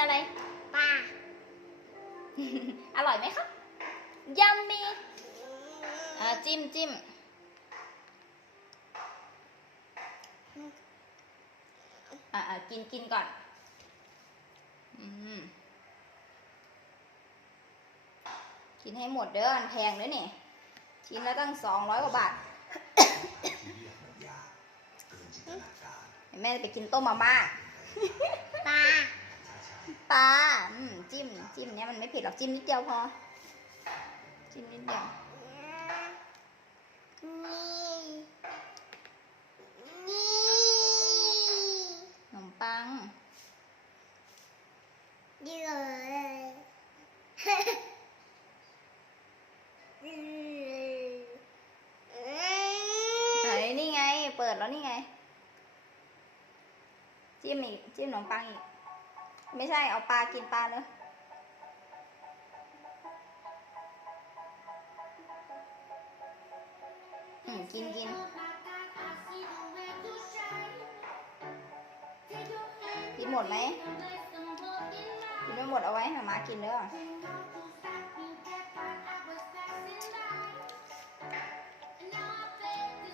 อะไร ปลา อร่อยไหมครับยัมมีอ่าจิ้มจิ้มอ่าอ่ากินกินก่อน อืม กินให้หมดเด้อมันแพงเด้อนี่ชิ้นละตั้งสองร้อยกว่าบาทเห็นแม่ไปกินต้มมาม่าปลาอืมจิ้ม จิ้มเนี้ยมันไม่เผ็ดหรอกจิ้มนิดเดียวพอ จิ้มนิดเดียวนี่นี่ขนมปังนี่เลยอืมอืมไหนนี่ไง เปิดแล้วนี่ไง จิ้มอีก จิ้มขนมปังอีก ไม่ใช่เอาปลากินปลาเนอะอืมกินกินกินหมดไหมกินไม่หมดเอาไว้ให้หมากินเด้อ